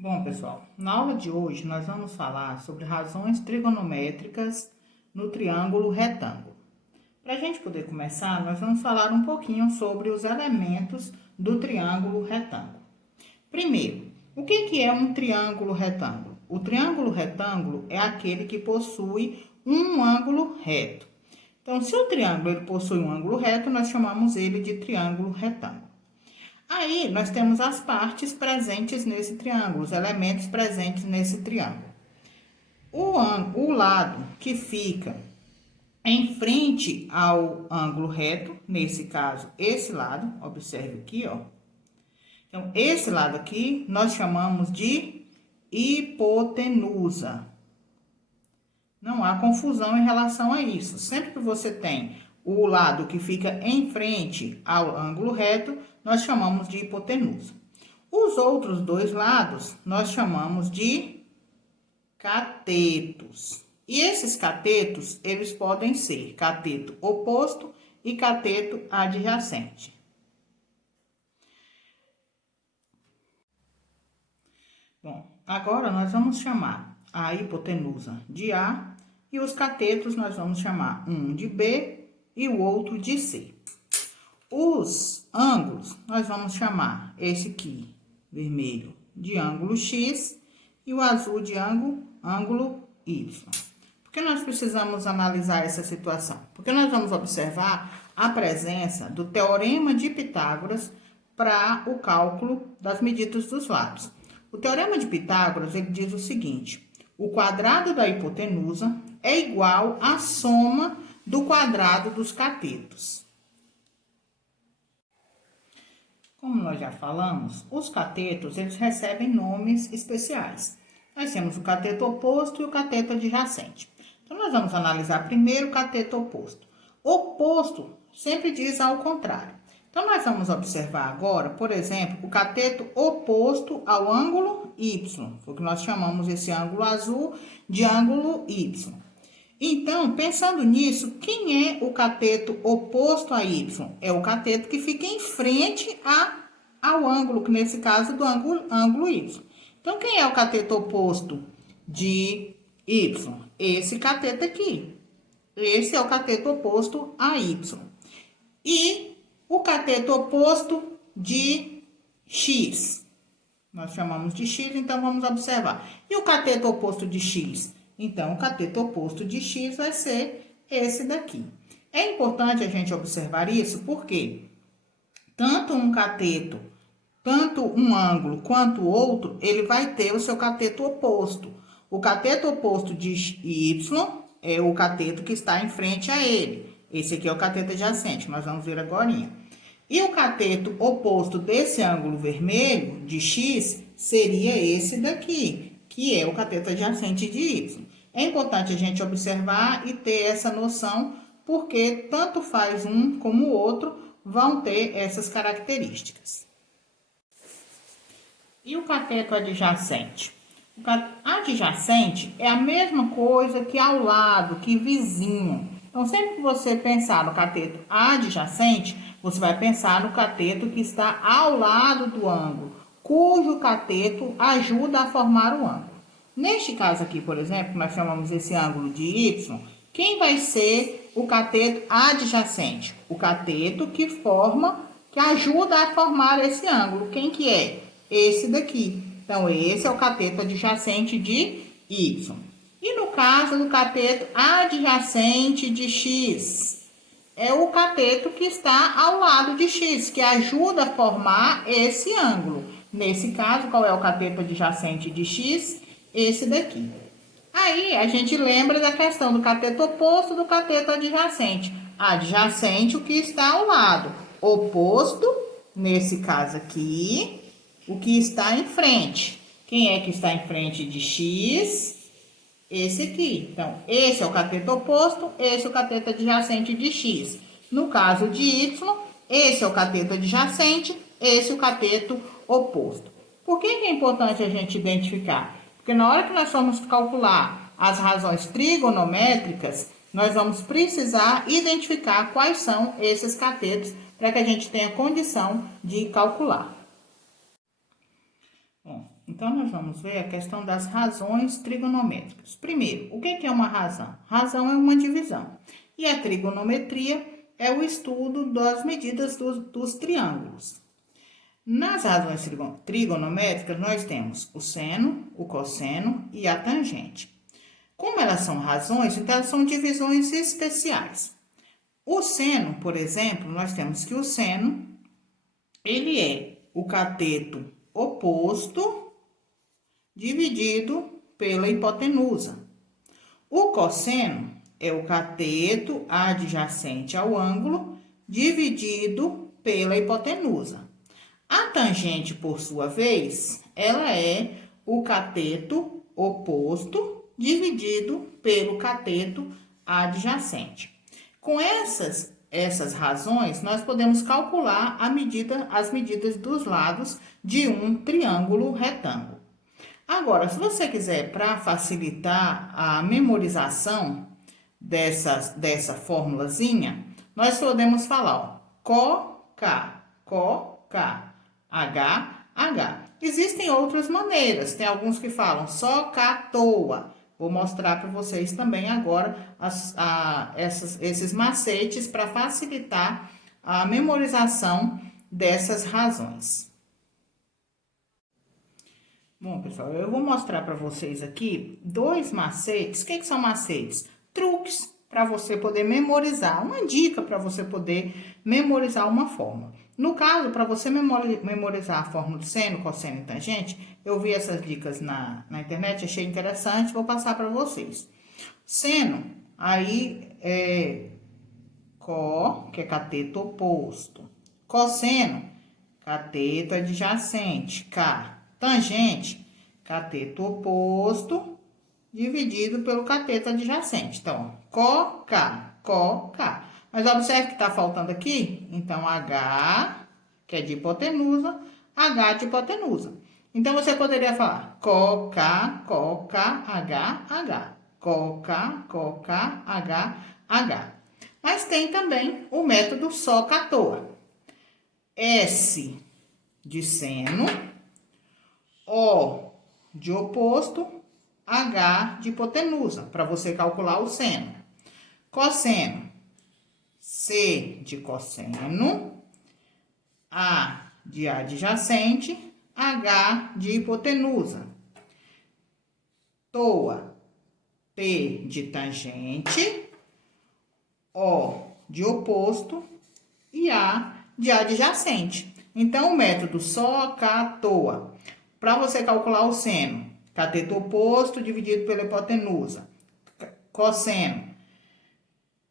Bom, pessoal, na aula de hoje nós vamos falar sobre razões trigonométricas no triângulo retângulo. Para a gente poder começar, nós vamos falar um pouquinho sobre os elementos do triângulo retângulo. Primeiro, o que é um triângulo retângulo? O triângulo retângulo é aquele que possui um ângulo reto. Então, se o triângulo ele possui um ângulo reto, nós chamamos ele de triângulo retângulo. Aí, nós temos as partes presentes nesse triângulo, os elementos presentes nesse triângulo. O lado que fica em frente ao ângulo reto, nesse caso, esse lado, observe aqui, ó. Então, esse lado aqui, nós chamamos de hipotenusa. Não há confusão em relação a isso. Sempre que você tem o lado que fica em frente ao ângulo reto, nós chamamos de hipotenusa. Os outros dois lados, nós chamamos de catetos. E esses catetos, eles podem ser cateto oposto e cateto adjacente. Bom, agora nós vamos chamar a hipotenusa de A e os catetos nós vamos chamar um de B e o outro de C. Os ângulos, nós vamos chamar esse aqui, vermelho, de ângulo X e o azul de ângulo Y. Por que nós precisamos analisar essa situação? Porque nós vamos observar a presença do teorema de Pitágoras para o cálculo das medidas dos lados. O teorema de Pitágoras, ele diz o seguinte: o quadrado da hipotenusa é igual à soma do quadrado dos catetos. Como nós já falamos, os catetos, eles recebem nomes especiais. Nós temos o cateto oposto e o cateto adjacente. Então, nós vamos analisar primeiro o cateto oposto. Oposto sempre diz ao contrário. Então, nós vamos observar agora, por exemplo, o cateto oposto ao ângulo Y. Foi o que nós chamamos esse ângulo azul de ângulo Y. Então, pensando nisso, quem é o cateto oposto a Y? É o cateto que fica em frente ao ângulo, que nesse caso do ângulo Y. Então, quem é o cateto oposto de Y? Esse cateto aqui. Esse é o cateto oposto a Y. E o cateto oposto de X. Nós chamamos de X, então vamos observar. E o cateto oposto de X? Então, o cateto oposto de X vai ser esse daqui. É importante a gente observar isso porque tanto um cateto, tanto um ângulo quanto o outro, ele vai ter o seu cateto oposto. O cateto oposto de Y é o cateto que está em frente a ele. Esse aqui é o cateto adjacente, nós vamos ver agora. E o cateto oposto desse ângulo vermelho, de X, seria esse daqui, que é o cateto adjacente de Y. É importante a gente observar e ter essa noção, porque tanto faz um como o outro vão ter essas características. E o cateto adjacente? O adjacente é a mesma coisa que ao lado, que vizinho. Então, sempre que você pensar no cateto adjacente, você vai pensar no cateto que está ao lado do ângulo, cujo cateto ajuda a formar o ângulo. Neste caso aqui, por exemplo, nós chamamos esse ângulo de Y, quem vai ser o cateto adjacente? O cateto que ajuda a formar esse ângulo. Quem que é? Esse daqui. Então, esse é o cateto adjacente de Y. E no caso do cateto adjacente de X, é o cateto que está ao lado de X, que ajuda a formar esse ângulo. Nesse caso, qual é o cateto adjacente de X? Esse daqui. Aí, a gente lembra da questão do cateto oposto do cateto adjacente. Adjacente, o que está ao lado. Oposto, nesse caso aqui, o que está em frente. Quem é que está em frente de X? Esse aqui. Então, esse é o cateto oposto, esse é o cateto adjacente de X. No caso de Y, esse é o cateto adjacente, esse é o cateto oposto. Por que é importante a gente identificar? Porque na hora que nós formos calcular as razões trigonométricas, nós vamos precisar identificar quais são esses catetos para que a gente tenha condição de calcular. Bom, Então, nós vamos ver a questão das razões trigonométricas. Primeiro, o que é uma razão? Razão é uma divisão. E a trigonometria é o estudo das medidas dos triângulos. Nas razões trigonométricas, nós temos o seno, o cosseno e a tangente. Como elas são razões, então elas são divisões especiais. O seno, por exemplo, nós temos que o seno, ele é o cateto oposto dividido pela hipotenusa. O cosseno é o cateto adjacente ao ângulo dividido pela hipotenusa. A tangente, por sua vez, ela é o cateto oposto dividido pelo cateto adjacente. Com essas razões, nós podemos calcular as medidas dos lados de um triângulo retângulo. Agora, se você quiser, para facilitar a memorização dessa formulazinha, nós podemos falar, ó, CO, K, H, H. Existem outras maneiras, tem alguns que falam só K toa. Vou mostrar para vocês também agora esses macetes para facilitar a memorização dessas razões. Bom, pessoal, eu vou mostrar para vocês aqui dois macetes. O que são macetes? Truques para você poder memorizar, uma dica para você poder memorizar uma fórmula. No caso, para você memorizar a fórmula do seno, cosseno e tangente, eu vi essas dicas na internet, achei interessante, vou passar para vocês. Seno, aí é có, que é cateto oposto. Cosseno, cateto adjacente. K, tangente, cateto oposto dividido pelo cateto adjacente. Então, có, K. Mas observe que está faltando aqui, então, H, que é de hipotenusa, H de hipotenusa. Então, você poderia falar có, K, H, H. Có, K, H, H. Mas tem também o método só K toa. S de seno, O de oposto, H de hipotenusa, para você calcular o seno. Cosseno, C de cosseno, A de adjacente, H de hipotenusa. Toa, T de tangente, O de oposto e A de adjacente. Então, o método só K toa. Para você calcular o seno, cateto oposto dividido pela hipotenusa. Cosseno,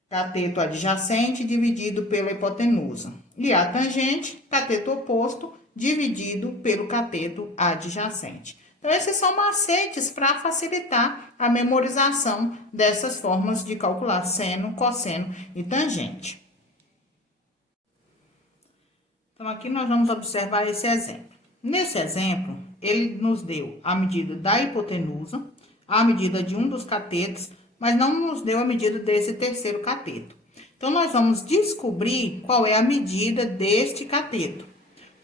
cateto adjacente dividido pela hipotenusa. E a tangente, cateto oposto dividido pelo cateto adjacente. Então, esses são macetes para facilitar a memorização dessas formas de calcular seno, cosseno e tangente. Então, aqui nós vamos observar esse exemplo. Nesse exemplo, ele nos deu a medida da hipotenusa, a medida de um dos catetos, mas não nos deu a medida desse terceiro cateto. Então, nós vamos descobrir qual é a medida deste cateto.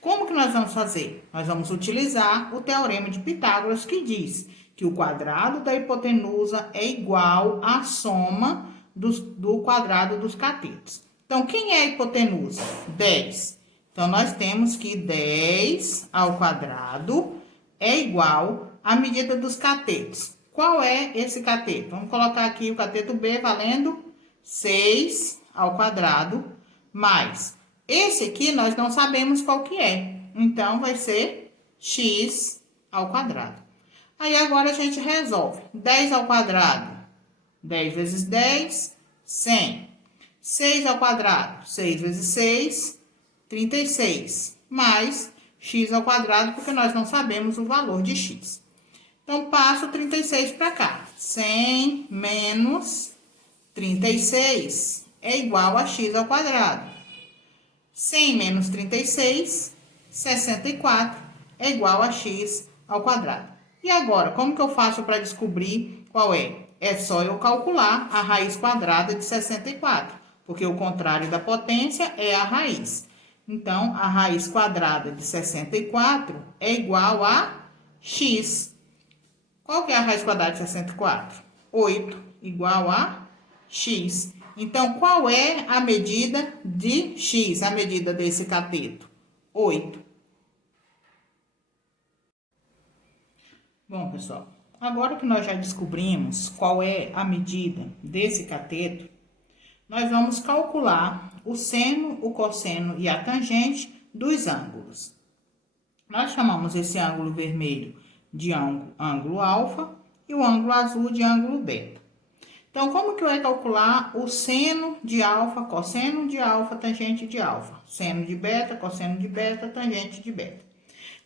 Como que nós vamos fazer? Nós vamos utilizar o teorema de Pitágoras, que diz que o quadrado da hipotenusa é igual à soma do quadrado dos catetos. Então, quem é a hipotenusa? 10. Então, nós temos que 10 ao quadrado é igual à medida dos catetos. Qual é esse cateto? Vamos colocar aqui o cateto B valendo 6 ao quadrado, mais esse aqui nós não sabemos qual que é. Então, vai ser x ao quadrado. Aí, agora a gente resolve. 10 ao quadrado, 10 vezes 10, 100. 6 ao quadrado, 6 vezes 6, 36. Mais x ao quadrado, porque nós não sabemos o valor de x. Então, passo 36 para cá. 100 menos 36 é igual a x ao quadrado. 100 menos 36, 64, é igual a x ao quadrado. E agora, como que eu faço para descobrir qual é? É só eu calcular a raiz quadrada de 64, porque o contrário da potência é a raiz. Então, a raiz quadrada de 64 é igual a x. Qual que é a raiz quadrada de 64? 8 igual a x. Então, qual é a medida de x, a medida desse cateto? 8. Bom, pessoal, agora que nós já descobrimos qual é a medida desse cateto, nós vamos calcular o seno, o cosseno e a tangente dos ângulos. Nós chamamos esse ângulo vermelho de ângulo alfa e o ângulo azul de ângulo beta. Então, como que vai calcular o seno de alfa, cosseno de alfa, tangente de alfa? Seno de beta, cosseno de beta, tangente de beta.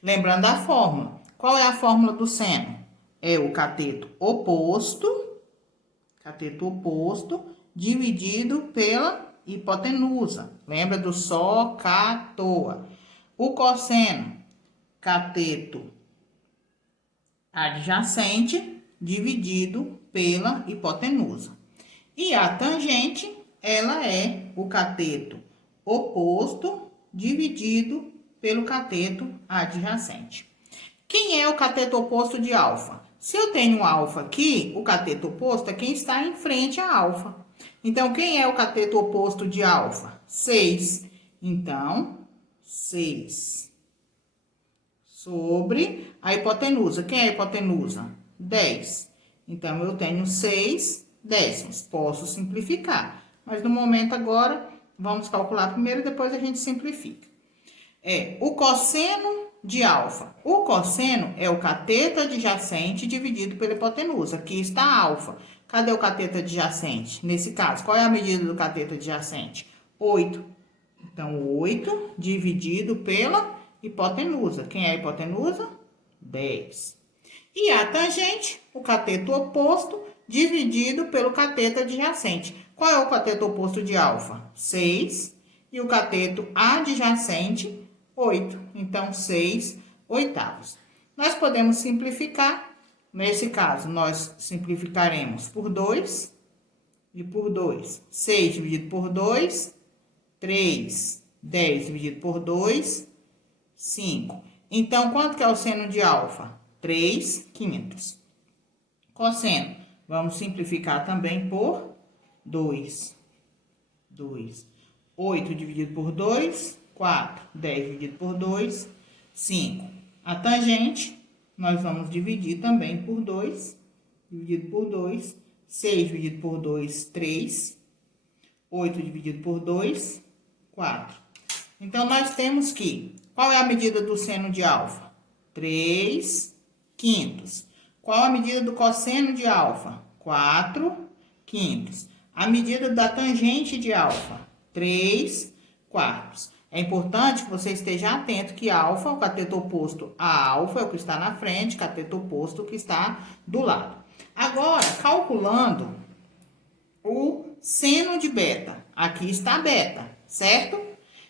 Lembrando a fórmula. Qual é a fórmula do seno? É o cateto oposto dividido pela hipotenusa. Lembra do só, cá, toa. O cosseno, cateto adjacente dividido pela hipotenusa. E a tangente, ela é o cateto oposto dividido pelo cateto adjacente. Quem é o cateto oposto de alfa? Se eu tenho alfa aqui, o cateto oposto é quem está em frente a alfa. Então, quem é o cateto oposto de alfa? 6. Então, 6 sobre a hipotenusa. Quem é a hipotenusa? 10. Então, eu tenho 6 décimos. Posso simplificar. Mas, no momento agora, vamos calcular primeiro, depois a gente simplifica. O cosseno de alfa. O cosseno é o cateto adjacente dividido pela hipotenusa. Aqui está a alfa. Cadê o cateto adjacente? Nesse caso, qual é a medida do cateto adjacente? 8. Então, 8 dividido pela hipotenusa. Quem é a hipotenusa? 10. E a tangente, o cateto oposto dividido pelo cateto adjacente. Qual é o cateto oposto de alfa? 6. E o cateto adjacente, 8. Então, 6 oitavos. Nós podemos simplificar. Nesse caso, nós simplificaremos por 2 e por 2. 6 dividido por 2, 3. 10 dividido por 2, 5. Então, quanto que é o seno de alfa? 3/5. Cosseno, vamos simplificar também por 2. 8 dividido por 2, 4. 10 dividido por 2, 5. A tangente, nós vamos dividir também por 2. Dividido por 2. 6 dividido por 2, 3. 8 dividido por 2, 4. Então, nós temos que... Qual é a medida do seno de alfa? 3/5. Qual a medida do cosseno de alfa? 4/5. A medida da tangente de alfa? 3/4. É importante que você esteja atento que alfa, o cateto oposto a alfa, é o que está na frente, cateto oposto que está do lado. Agora, calculando o seno de beta. Aqui está beta, certo?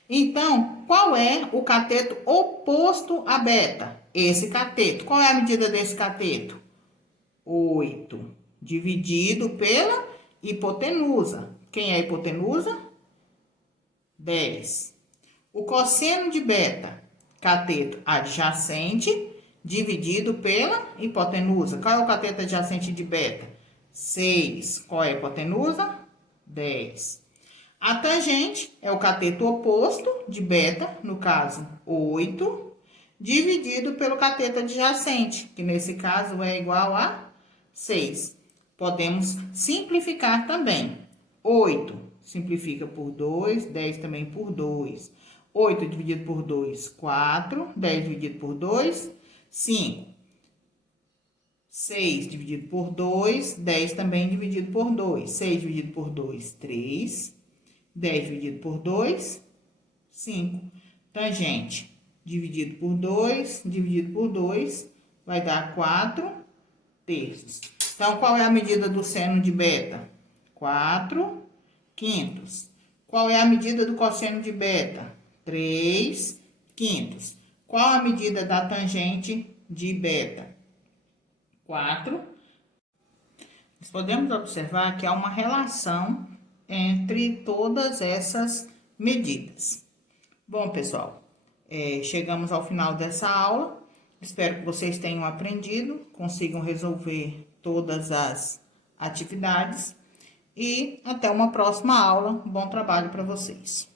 Então, qual é o cateto oposto a beta? Esse cateto. Qual é a medida desse cateto? 8 dividido pela hipotenusa. Quem é a hipotenusa? 10. O cosseno de beta, cateto adjacente, dividido pela hipotenusa. Qual é o cateto adjacente de beta? 6. Qual é a hipotenusa? 10. A tangente é o cateto oposto de beta, no caso, 8, dividido pelo cateto adjacente, que nesse caso é igual a 6. Podemos simplificar também. 8 simplifica por 2, 10 também por 2. 8 dividido por 2, 4. 10 dividido por 2, 5. 6 dividido por 2, 10 também dividido por 2. 6 dividido por 2, 3. 10 dividido por 2, 5. Tangente dividido por 2, dividido por 2, vai dar 4 terços. Então, qual é a medida do seno de beta? 4/5. Qual é a medida do cosseno de beta? 3/5. Qual a medida da tangente de beta? 4. Nós podemos observar que há uma relação entre todas essas medidas. Bom, pessoal, chegamos ao final dessa aula. Espero que vocês tenham aprendido, consigam resolver todas as atividades e até uma próxima aula. Bom trabalho para vocês.